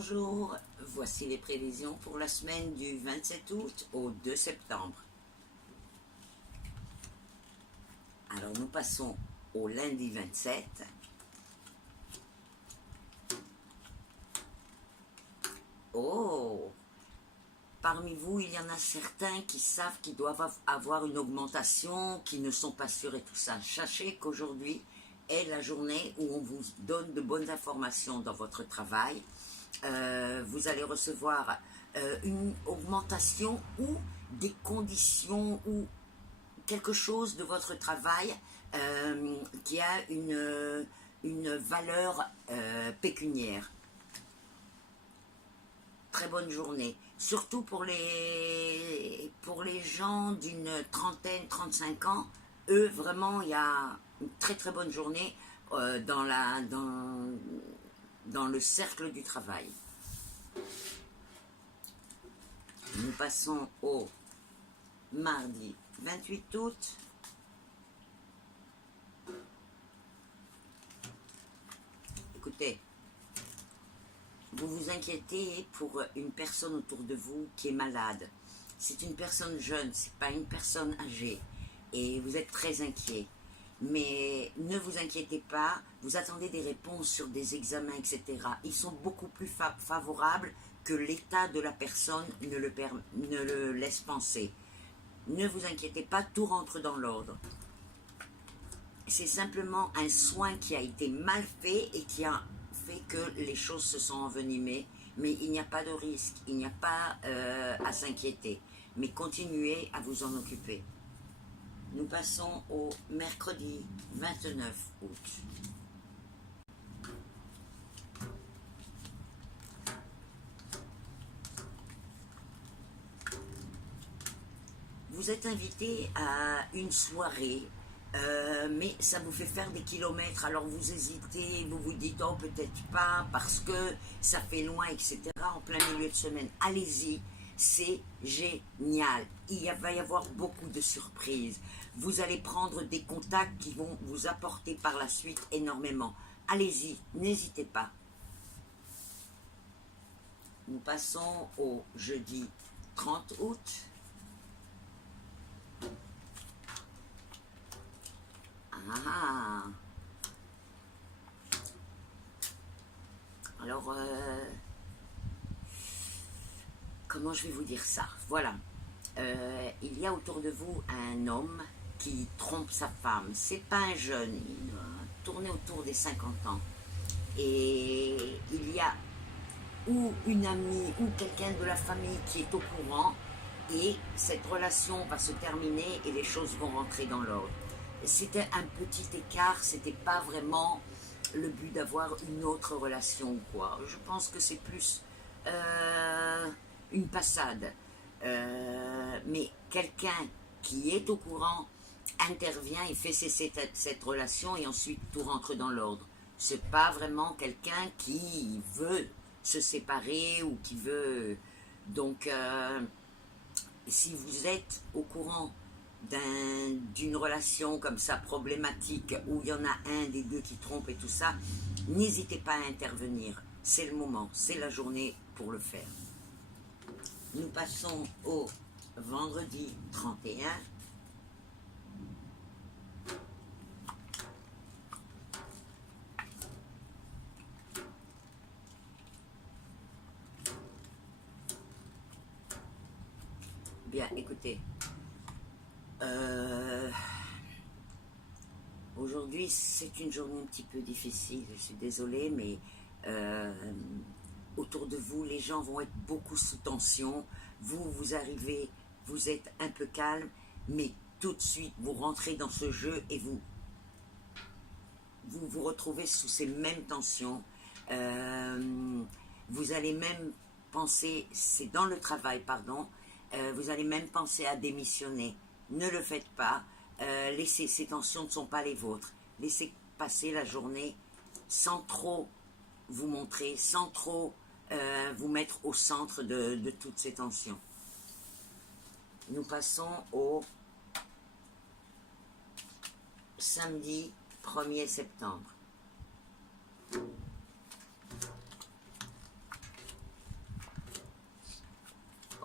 Bonjour, voici les prévisions pour la semaine du 27 août au 2 septembre. Alors nous passons au lundi 27. Oh! Parmi vous, il y en a certains qui savent qu'ils doivent avoir une augmentation, qui ne sont pas sûrs et tout ça. Sachez qu'aujourd'hui est la journée où on vous donne de bonnes informations dans votre travail. Vous allez recevoir une augmentation ou des conditions ou quelque chose de votre travail qui a une valeur pécuniaire. Très bonne journée, surtout pour les gens d'une trentaine, 35 ans. Eux, vraiment, il y a une très très bonne journée dans le cercle du travail. Nous passons au mardi 28 août. Écoutez, vous vous inquiétez pour une personne autour de vous qui est malade. C'est une personne jeune, c'est pas une personne âgée. Et vous êtes très inquiet. Mais ne vous inquiétez pas, vous attendez des réponses sur des examens, etc. Ils sont beaucoup plus favorables que l'état de la personne ne le laisse penser. Ne vous inquiétez pas, tout rentre dans l'ordre. C'est simplement un soin qui a été mal fait et qui a fait que les choses se sont envenimées. Mais il n'y a pas de risque, il n'y a pas à s'inquiéter. Mais continuez à vous en occuper. Nous passons au mercredi 29 août. Vous êtes invité à une soirée, mais ça vous fait faire des kilomètres, alors vous hésitez, vous vous dites « oh peut-être pas, parce que ça fait loin, etc. » en plein milieu de semaine. Allez-y, c'est génial. Va y avoir beaucoup de surprises. Vous allez prendre des contacts qui vont vous apporter par la suite énormément. Allez-y, n'hésitez pas. Nous passons au jeudi 30 août. Ah. Alors, comment je vais vous dire ça? Voilà. Il y a autour de vous un homme qui trompe sa femme. C'est pas un jeune, il doit tourner autour des 50 ans. Et il y a ou une amie ou quelqu'un de la famille qui est au courant, et cette relation va se terminer et les choses vont rentrer dans l'ordre. C'était un petit écart, c'était pas vraiment le but d'avoir une autre relation ou quoi. Je pense que c'est plus une passade. Mais quelqu'un qui est au courant intervient et fait cesser cette relation et ensuite tout rentre dans l'ordre. C'est pas vraiment quelqu'un qui veut se séparer ou qui veut... Donc, si vous êtes au courant d'une relation comme ça problématique où il y en a un des deux qui trompe et tout ça, n'hésitez pas à intervenir. C'est le moment, c'est la journée pour le faire. Nous passons au vendredi 31. Bien, écoutez, aujourd'hui c'est une journée un petit peu difficile, je suis désolée, mais autour de vous, les gens vont être beaucoup sous tension. Vous arrivez, vous êtes un peu calme, mais tout de suite vous rentrez dans ce jeu et vous vous retrouvez sous ces mêmes tensions. Vous allez même penser, c'est dans le travail, pardon, vous allez même penser à démissionner. Ne le faites pas. Ces tensions ne sont pas les vôtres. Laissez passer la journée sans trop vous montrer, sans trop vous mettre au centre de toutes ces tensions. Nous passons au samedi 1er septembre.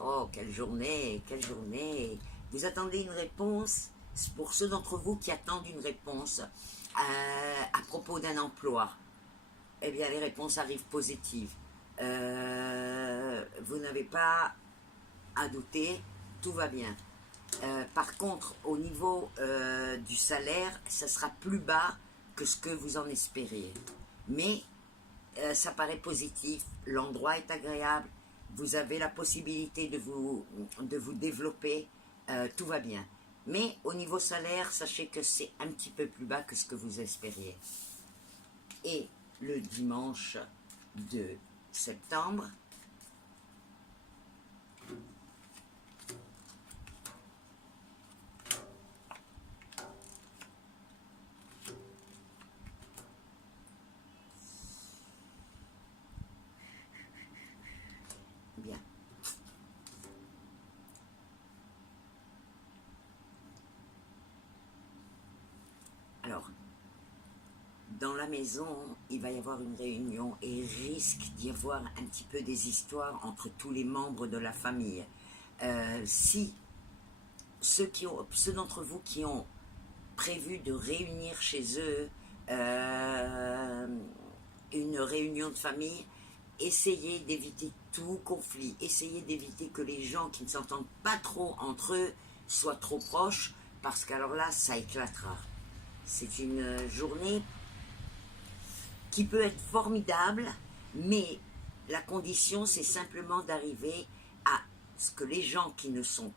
Oh, quelle journée, quelle journée. Vous attendez une réponse, pour ceux d'entre vous qui attendent une réponse à propos d'un emploi, eh bien les réponses arrivent positives. Vous n'avez pas à douter, tout va bien. Par contre, au niveau du salaire, ça sera plus bas que ce que vous en espériez. Mais ça paraît positif, l'endroit est agréable, vous avez la possibilité de vous développer, tout va bien. Mais au niveau salaire, sachez que c'est un petit peu plus bas que ce que vous espériez. Et le dimanche 2 septembre, bien. Alors, dans la maison, il va y avoir une réunion et il risque d'y avoir un petit peu des histoires entre tous les membres de la famille. Si ceux d'entre vous qui ont prévu de réunir chez eux une réunion de famille, essayez d'éviter tout conflit, essayez d'éviter que les gens qui ne s'entendent pas trop entre eux soient trop proches, parce qu'alors là, ça éclatera. C'est une journée qui peut être formidable, mais la condition, c'est simplement d'arriver à ce que les gens qui ne sont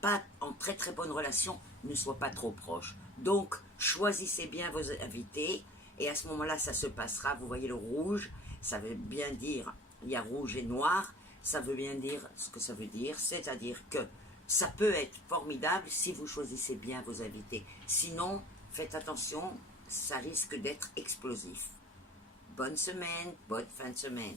pas en très très bonne relation ne soient pas trop proches. Donc, choisissez bien vos invités, et à ce moment-là, ça se passera. Vous voyez le rouge, ça veut bien dire, il y a rouge et noir, ça veut bien dire ce que ça veut dire, c'est-à-dire que ça peut être formidable si vous choisissez bien vos invités. Sinon, faites attention, ça risque d'être explosif. Bonne semaine, bonne fin de semaine.